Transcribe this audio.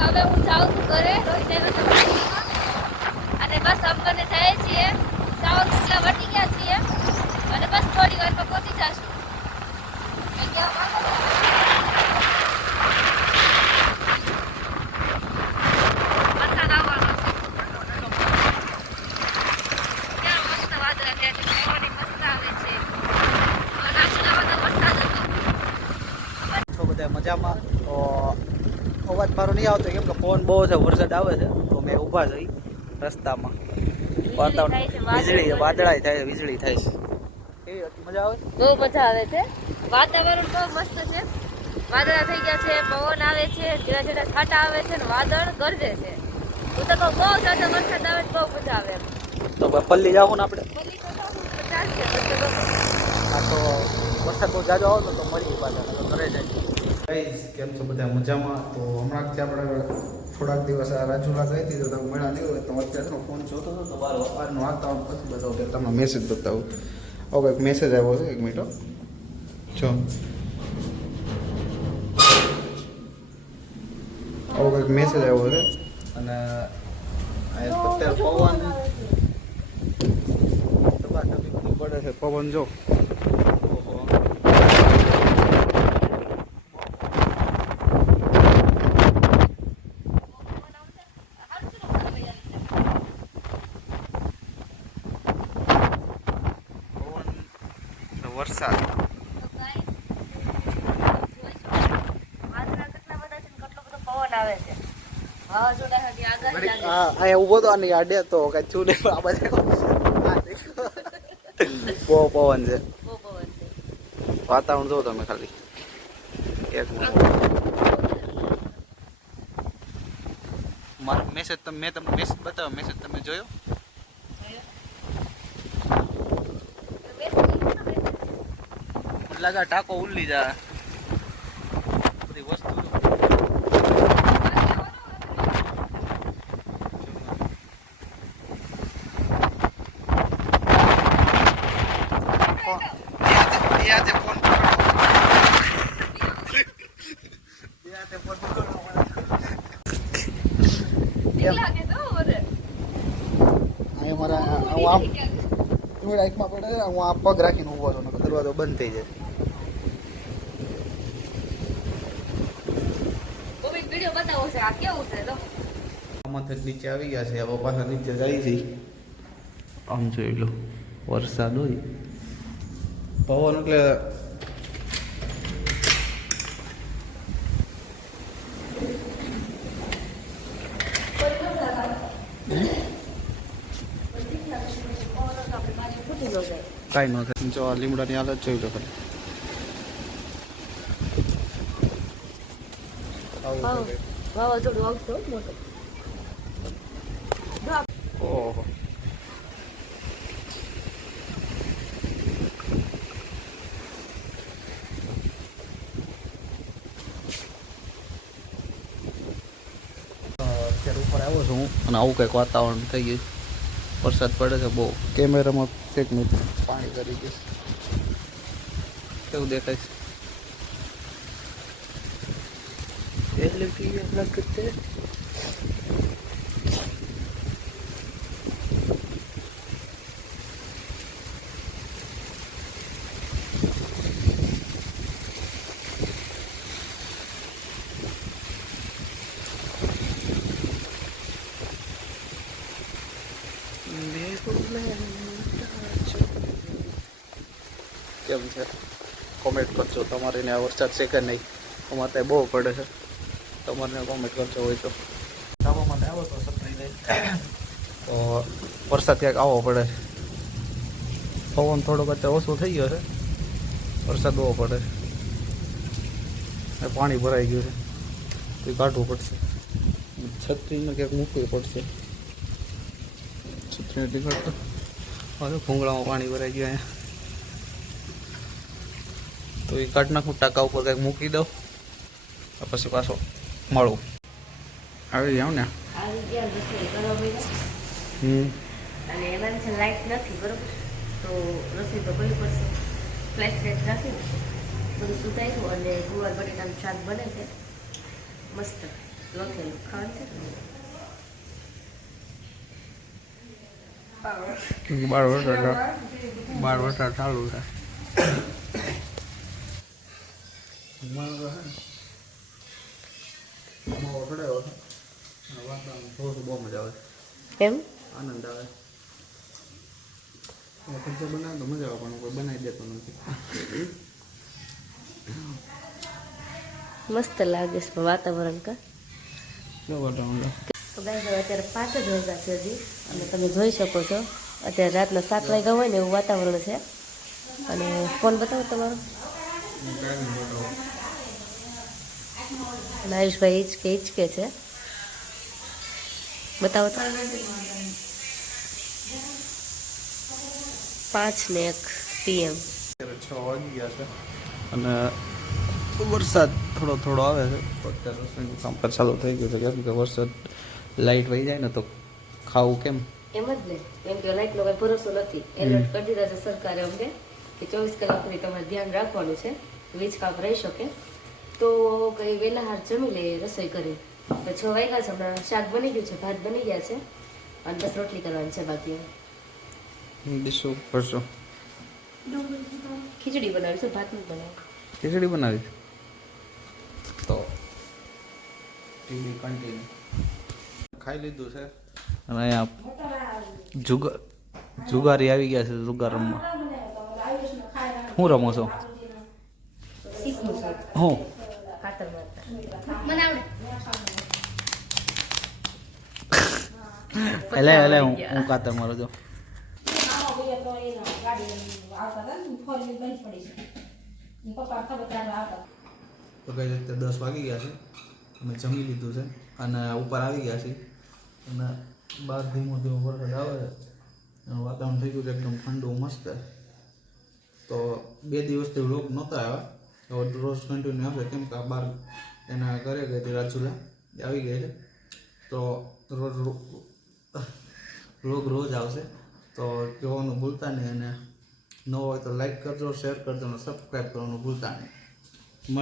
હવે હું જાઉં છું ઘરે અને બસ અંબરને જઈએ છીએ ચાવલ કેટલા વટી ગયા છીએ અને બસ થોડી વારમાં પહોંચી જશું વરસાદ આવવાનો છે ત્યાં મસ્ત વાદળા છે મસ્ત આવે છે બધા મજામાં તો અવાજ મારો નહીં આવતો કેમ કે ફોન બહુ છે વરસાદ આવે છે તો મેં ઊભા થઈ રસ્તામાં વાતાવરણ વીજળી વાદળાય થાય વીજળી થાય છે કેવી હતી મજા આવે બહુ મજા આવે છે વાતાવરણ બહુ મસ્ત છે વાદળા થઈ ગયા છે પવન આવે છે ધીરા ધીરા છાંટા આવે છે ને વાદળ ગરજે છે હું તો કહું બહુ સાથે વરસાદ આવે બહુ મજા આવે તો પલ્લી જાવ ને આપણે પલ્લી તો ચાલશે હા તો વરસાદ બહુ જાજો આવે તો મળી પાછા ઘરે જાય કેમ છો બધા મજામાં તો હમણાંથી આપણે થોડાક દિવસ આ રાજુલા ગઈ હતી તો તમે મળ્યા નહીં હોય તો અત્યારે ફોન જોતો હતો તો બહારનું વાતાવરણ પછી બતાવો કે તમને મેસેજ બતાવું હવે એક મેસેજ આવ્યો છે એક મિનિટ જો આવો કંઈક મેસેજ આવ્યો છે અને અત્યારે પવન પડે છે પવન જો વરસાદ અહીંયા ઉભો તો આની આડે તો કઈ છું નહીં આ બધા બહુ પવન છે વાતાવરણ જો તમે ખાલી એક મારો મેસેજ મેં તમને મેસેજ બતાવ્યો મેસેજ તમે જોયો લગા ટાકો ઉલ્લી જા બધી વસ્તુ માં પડે હું આ પગ રાખીને ઉભો છું દરવાજો બંધ થઈ જાય નીચે આવી ગયા છે હવે પાછા નીચે જાય છે આમ જોઈ લો વરસાદ હોય પવન એટલે કાંઈ ન થાય જો આ લીમડાની હાલત જોઈ લો ખાલી વાવાઝોડું આવશે મોટો ઓહો અત્યારે ઉપર આવ્યો છું હું અને આવું કંઈક વાતાવરણ થઈ ગયું વરસાદ પડે છે બહુ કેમેરામાં એક મિનિટ પાણી કરી ગયું કેવું દેખાય છે એટલે લાગતે કેમ છે કોમેન્ટ કરજો તમારે ને આ વરસાદ છે કે નહીં અમારે ત્યાં બહુ પડે છે તમારે કોમેન્ટ કરજો હોય તો ધાબામાં આવો તો સત્રી લઈ તો વરસાદ ક્યાંક આવવો પડે છે પવન થોડોક અત્યારે ઓછો થઈ ગયો છે વરસાદ બહુ પડે છે પાણી ભરાઈ ગયું છે તો કાઢવું પડશે છત્રીને ક્યાંક મૂકવી પડશે છત્રી નથી કાઢતો હવે ભૂંગળામાં પાણી ભરાઈ ગયું અહીંયા તો એ કાઢ નાખું ટાંકા ઉપર કંઈક મૂકી દઉં પછી પાછો મળું આવી જાવ ને અને એમાં છે લાઈટ નથી બરોબર તો રસોઈ તો કરવી પડશે ફ્લેશ લાઈટ રાખી બધું સુધાર્યું અને ગુવાર બટેટાનું શાક બને છે મસ્ત લખેલું ખાવાનું છે 12 વર્ષ ચાલુ છે થોડું બહુ મજા આવે એમ આનંદ આવે પૈસા બનાવે તો મજા આવે પણ કોઈ બનાવી દેતો નથી મસ્ત લાગે છે વાતાવરણ કા કેવું વાતાવરણ તો ગાઈસ હવે અત્યારે 5 જ વાગ્યા છે હજી અને તમે જોઈ શકો છો અત્યારે રાતના 7 વાગ્યા હોય ને એવું વાતાવરણ છે અને ફોન બતાવો તમારો નારેશભાઈ હિચકે છે બતાવો તો 5:01 PM 6 વાગી ગયા છે અને વરસાદ થોડો થોડો આવે છે અત્યારે રસોઈનું કામકાજ ચાલુ થઈ ગયું છે કેમ કે વરસાદ લાઇટ વહી જાય ને તો ખાવું કેમ એમ જ ને કેમ કે લાઇટનો કઈ ભરોસો નથી એલર્ટ કરી દીધા છે સરકારે અમને કે 24 કલાક સુધી તમારે ધ્યાન રાખવાનું છે વીજ કાપ રહી શકે તો કઈ વહેલા હાર જમી લે રસોઈ કરી તો 6 વાગ્યા છે હમણાં શાક બની ગયું છે ભાત બની ગયા છે અને બસ રોટલી કરવાની છે બાકી ડીશું કરશો ખીચડી બનાવી છે ભાત નથી બનાવી ખીચડી બનાવી તો કન્ટિન્યુ ખાઈ લીધું છે અને અહીંયા જુગારી આવી ગયા છે જુગાર રમવા હું રમો છો શીખવું છે હું કાતર મારતા મને આવડે એટલે હું કાતર મારું છું તો કઈ રીતે 10 વાગી ગયા છે અમે જમી લીધું છે અને ઉપર આવી ગયા છે અને બહાર ધીમો ધીમો વરસાદ આવે છે અને વાતાવરણ થઈ ગયું છે એકદમ ઠંડુ મસ્ત તો 2 દિવસથી વ્લોગ નહોતા આવ્યા હવે રોજ કન્ટિન્યુ આવશે કેમ કે બહાર એના ઘરે ગઈ હતી રાજુલા આવી ગઈ છે તો રોજ વ્લોગ રોજ આવશે તો જોવાનું ભૂલતા નહીં અને ન હોય તો લાઈક કરજો શેર કરજો અને સબસ્ક્રાઈબ કરવાનું ભૂલતા નહીં